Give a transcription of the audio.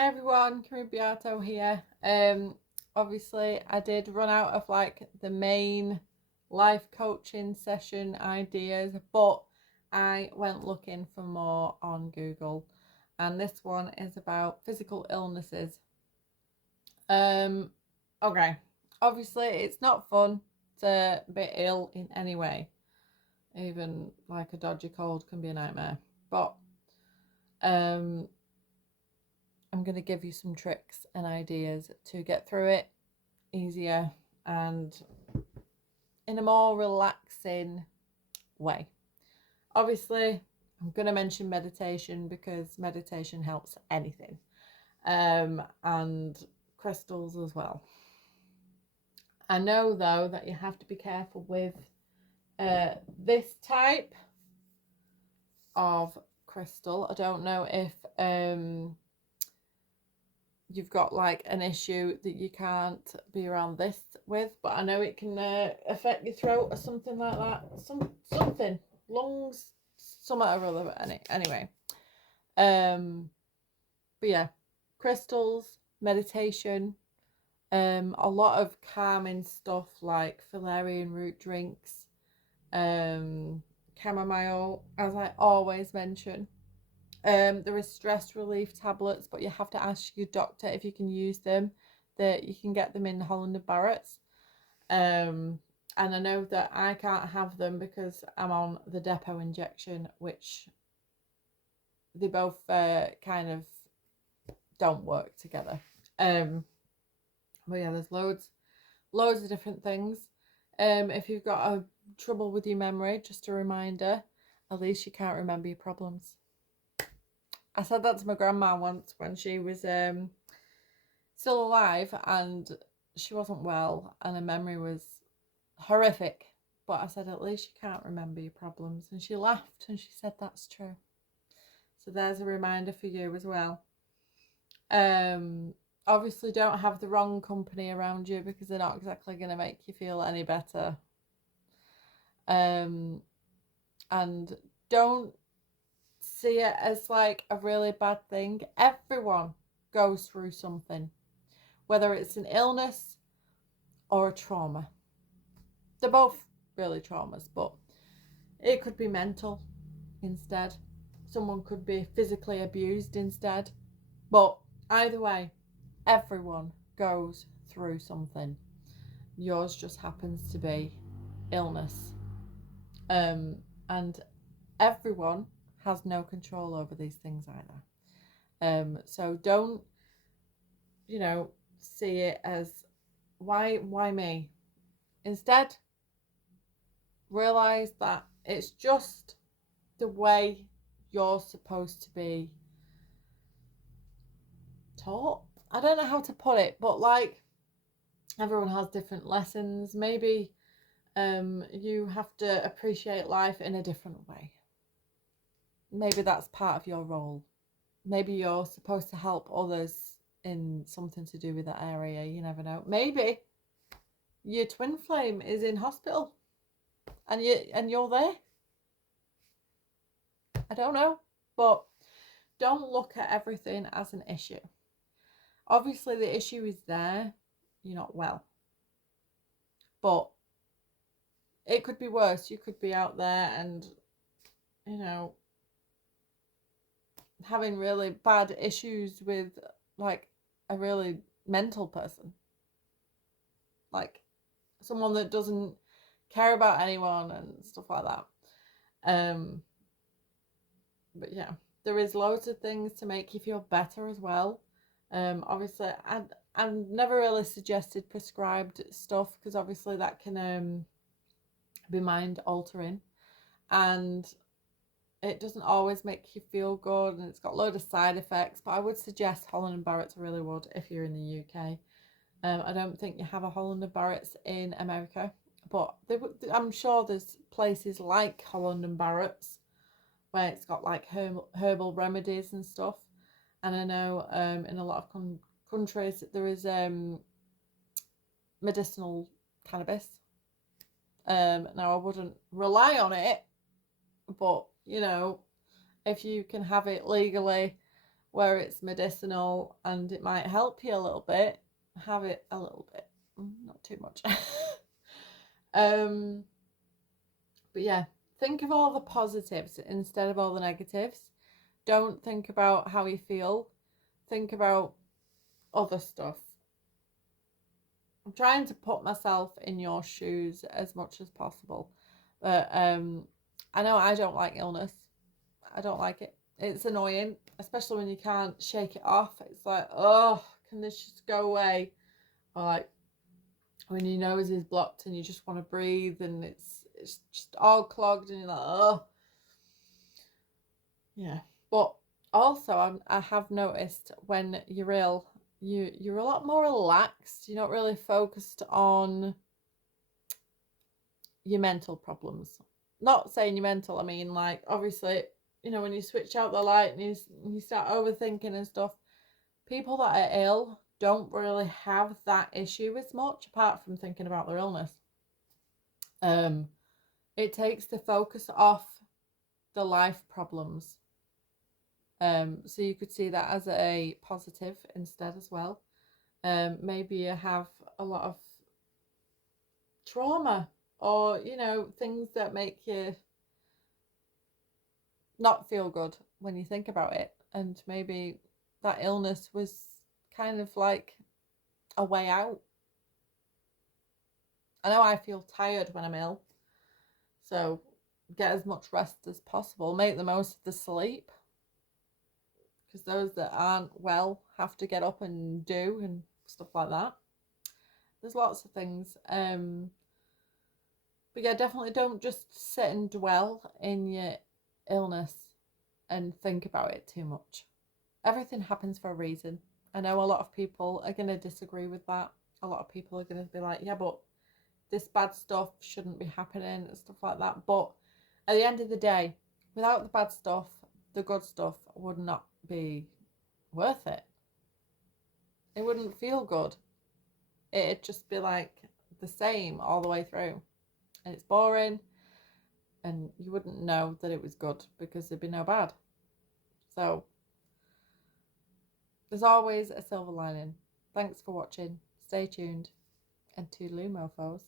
Hi everyone, Rigby Artho here. Obviously I did run out of like the main life coaching session ideas, but I went looking for more on Google, and this one is about physical illnesses. Um, okay, obviously it's not fun to be ill in any way. Even like a dodgy cold can be a nightmare, but um I'm going to give you some tricks and ideas to get through it easier and in a more relaxing way. Obviously, I'm going to mention meditation because meditation helps anything, and crystals as well. I know though that you have to be careful with this type of crystal. I don't know if you've got like an issue that you can't be around this with, but I know it can affect your throat or something like that. Something lungs, something or other. But anyway, but yeah, crystals, meditation, a lot of calming stuff like valerian root drinks, chamomile, as I always mention. There is stress relief tablets, but you have to ask your doctor if you can use them. That you can get them in Holland and Barrett's. And I know that I can't have them because I'm on the depot injection, which they both kind of don't work together. But yeah, there's loads of different things. If you've got a trouble with your memory, just a reminder, at least you can't remember your problems. I said that to my grandma once when she was still alive and she wasn't well and her memory was horrific. But I said, at least you can't remember your problems. And she laughed and she said, that's true. So there's a reminder for you as well. Obviously don't have the wrong company around you because they're not exactly going to make you feel any better. And don't see it as like a really bad thing. Everyone goes through something, whether it's an illness or a trauma. They're both really traumas, but it could be mental instead. Someone could be physically abused instead. But either way, everyone goes through something. Yours just happens to be illness. And everyone has no control over these things either. So don't, see it as why me? Instead, realize that it's just the way you're supposed to be taught. I don't know how to put it, but like everyone has different lessons. Maybe you have to appreciate life in a different way. Maybe that's part of your role. Maybe you're supposed to help others in something to do with that area. You never know. Maybe your twin flame is in hospital and you're there. I don't know, but don't look at everything as an issue. Obviously the issue is there. You're not well, but it could be worse. You could be out there and having really bad issues with like a really mental person, like someone that doesn't care about anyone and stuff like that. But yeah, there is loads of things to make you feel better as well. Obviously I've never really suggested prescribed stuff because obviously that can be mind altering, and it doesn't always make you feel good, and it's got a load of side effects. But I would suggest Holland and Barrett's. I really would if you're in the UK. I don't think you have a Holland and Barrett's in America, but I'm sure there's places like Holland and Barrett's where it's got like herbal remedies and stuff. And I know in a lot of countries there is medicinal cannabis. Now I wouldn't rely on it, but if you can have it legally where it's medicinal and it might help you a little bit, have it a little bit, not too much. But yeah, think of all the positives instead of all the negatives. Don't think about how you feel. Think about other stuff. I'm trying to put myself in your shoes as much as possible. But I know I don't like illness. I don't like it. It's annoying, especially when you can't shake it off. It's like, oh, can this just go away? Or like when your nose is blocked and you just want to breathe and it's just all clogged and you're like, oh. Yeah. But also I have noticed when you're ill, you're a lot more relaxed. You're not really focused on your mental problems. Not saying you're mental, I mean like obviously, you know, when you switch out the light and you start overthinking and stuff, people that are ill don't really have that issue as much apart from thinking about their illness. It takes the focus off the life problems. So you could see that as a positive instead as well. Maybe you have a lot of trauma or, you know, things that make you not feel good when you think about it. And maybe that illness was kind of like a way out. I know I feel tired when I'm ill. So get as much rest as possible. Make the most of the sleep. Because those that aren't well have to get up and do and stuff like that. There's lots of things. But yeah, definitely don't just sit and dwell in your illness and think about it too much. Everything happens for a reason. I know a lot of people are going to disagree with that. A lot of people are going to be like, yeah, but this bad stuff shouldn't be happening and stuff like that. But at the end of the day, without the bad stuff, the good stuff would not be worth it. It wouldn't feel good. It'd just be like the same all the way through. And it's boring. And you wouldn't know that it was good because there'd be no bad. So there's always a silver lining. Thanks for watching. Stay tuned. And toodaloo, mofos.